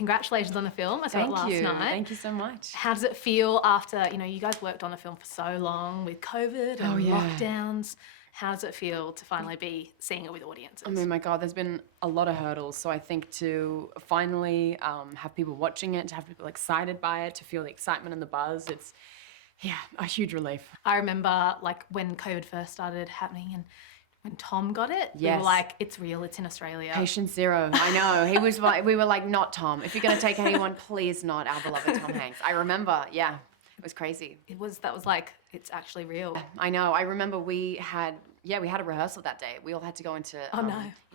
congratulations on the film. I saw it last night. Thank you so much. How does it feel after, you guys worked on the film for so long with COVID and lockdowns? How does it feel to finally be seeing it with audiences? I mean, my God, there's been a lot of hurdles. So I think to finally have people watching it, to have people excited by it, to feel the excitement and the buzz, it's, a huge relief. I remember when COVID first started happening and when Tom got it, we were like, it's real, it's in Australia. Patient zero. I know. He was like, we were like, not Tom. If you're going to take anyone, please not our beloved Tom Hanks. I remember, it was crazy. That was like, it's actually real. I know. I remember we had a rehearsal that day. We all had to go into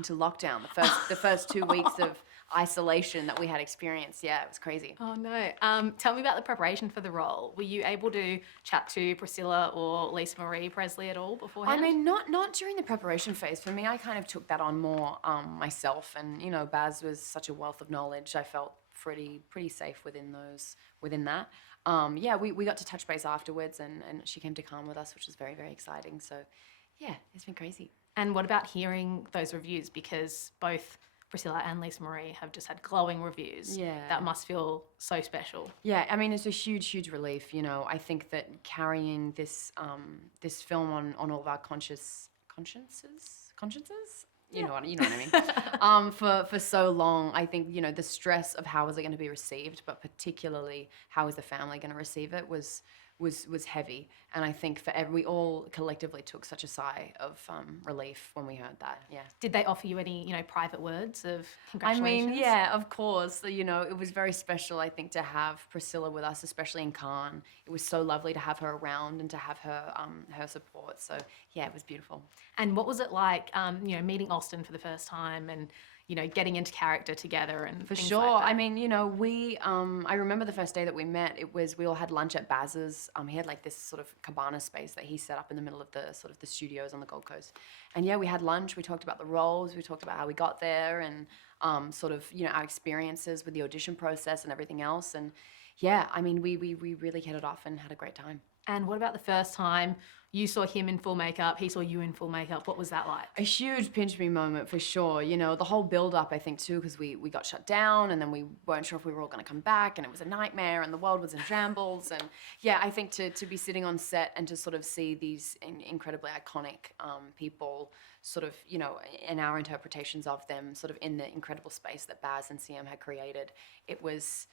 lockdown. The first 2 weeks of isolation that we had experienced. Yeah, it was crazy. Oh no. Tell me about the preparation for the role. Were you able to chat to Priscilla or Lisa Marie Presley at all beforehand? I mean, not during the preparation phase. For me, I kind of took that on more myself. And Baz was such a wealth of knowledge. I felt pretty safe within that. We got to touch base afterwards, and she came to Calm with us, which was very, very exciting. So, it's been crazy. And what about hearing those reviews? Because both Priscilla and Lisa Marie have just had glowing reviews. Yeah. That must feel so special. Yeah, I mean, it's a huge, huge relief. I think that carrying this film on all of our consciences? You know what I mean. For so long, I think the stress of how is it going to be received, but particularly how is the family going to receive it was heavy. And I think we all collectively took such a sigh of relief when we heard that. Yeah. Did they offer you any private words of congratulations? I mean, yeah, of course. It was very special, I think, to have Priscilla with us, especially in Cannes. It was so lovely to have her around and to have her support. So yeah, it was beautiful. And what was it like, meeting Austin for the first time and getting into character together and for things sure. like that? I mean, we I remember the first day that we met. We all had lunch at Baz's. He had like this sort of cabana space that he set up in the middle of the studios on the Gold Coast. And we had lunch. We talked about the roles. We talked about how we got there and our experiences with the audition process and everything else. And I mean, we really hit it off and had a great time. And what about the first time you saw him in full makeup, he saw you in full makeup? What was that like? A huge pinch me moment for sure. The whole build up, I think too, because we got shut down and then we weren't sure if we were all going to come back and it was a nightmare and the world was in shambles. And I think to be sitting on set and to sort of see these incredibly iconic people sort of, in our interpretations of them sort of in the incredible space that Baz and CM had created, it was...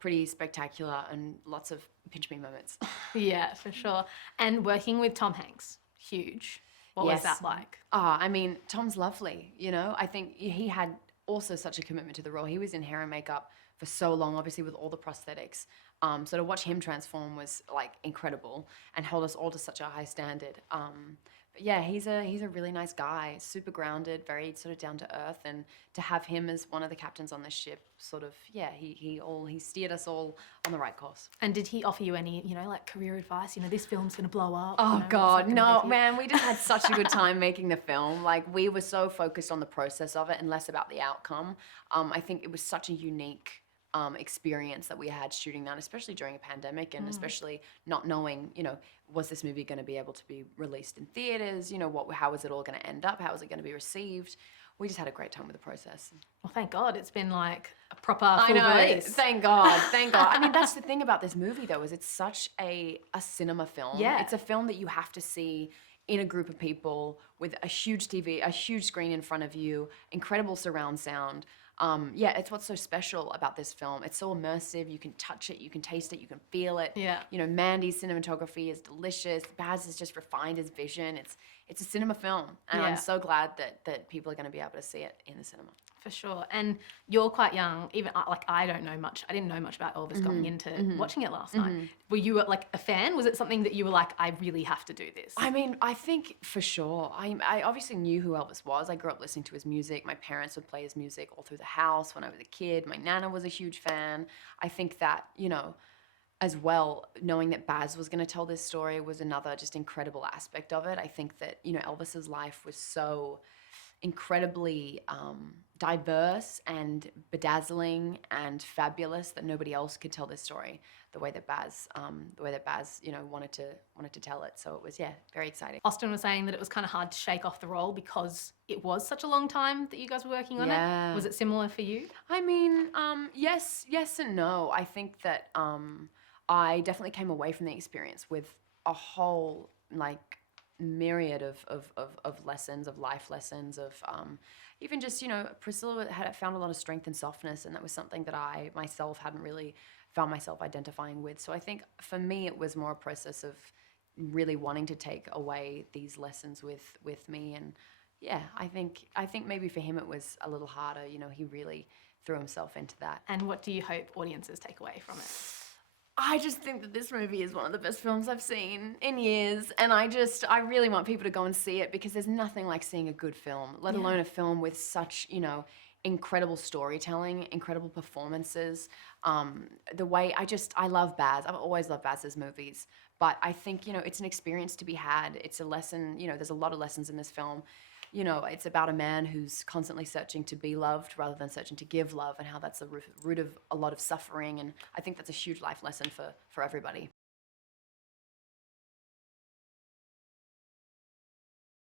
pretty spectacular and lots of pinch me moments. Yeah, for sure. And working with Tom Hanks, huge. What was that like? I mean, Tom's lovely, I think he had also such a commitment to the role. He was in hair and makeup for so long, obviously with all the prosthetics. So to watch him transform was like incredible and held us all to such a high standard. But he's a really nice guy, super grounded, very sort of down to earth, and to have him as one of the captains on this ship, sort of, he steered us all on the right course. And did he offer you any, career advice? This film's going to blow up. Oh God, no, man, we just had such a good time making the film. Like we were so focused on the process of it and less about the outcome. I think it was such a unique experience that we had shooting that, especially during a pandemic and especially not knowing, was this movie going to be able to be released in theaters? How was it all going to end up? How was it going to be received? We just had a great time with the process. Well, thank God it's been like a proper full release. Thank God. I mean, that's the thing about this movie though, is it's such a cinema film. Yeah. It's a film that you have to see in a group of people with a huge TV, a huge screen in front of you, incredible surround sound. It's what's so special about this film. It's so immersive. You can touch it, you can taste it, you can feel it. Yeah. Mandy's cinematography is delicious. Baz has just refined his vision. It's a cinema film, and I'm so glad that people are going to be able to see it in the cinema. For sure. And you're quite young. Even I didn't know much about Elvis going into watching it last night. Were you a fan? Was it something that you were like, I really have to do this? I mean, I think for sure. I obviously knew who Elvis was. I grew up listening to his music. My parents would play his music all through the house when I was a kid. My nana was a huge fan. I think that, as well, knowing that Baz was going to tell this story was another just incredible aspect of it. I think that, Elvis's life was so incredibly diverse and bedazzling and fabulous that nobody else could tell this story the way that Baz wanted to tell it. So it was very exciting. Austin was saying that it was kind of hard to shake off the role because it was such a long time that you guys were working on it. Was it similar for you? I mean, yes and no. I think that I definitely came away from the experience with a whole like myriad of lessons, of life lessons, of even just, Priscilla had found a lot of strength and softness, and that was something that I myself hadn't really found myself identifying with. So I think for me it was more a process of really wanting to take away these lessons with me. And yeah, I think maybe for him it was a little harder. He really threw himself into that. And what do you hope audiences take away from it? I just think that this movie is one of the best films I've seen in years, and I really want people to go and see it, because there's nothing like seeing a good film, let alone a film with such, incredible storytelling, incredible performances. The way I love Baz. I've always loved Baz's movies, but I think, it's an experience to be had. It's a lesson, there's a lot of lessons in this film. It's about a man who's constantly searching to be loved rather than searching to give love, and how that's the root of a lot of suffering. And I think that's a huge life lesson for everybody.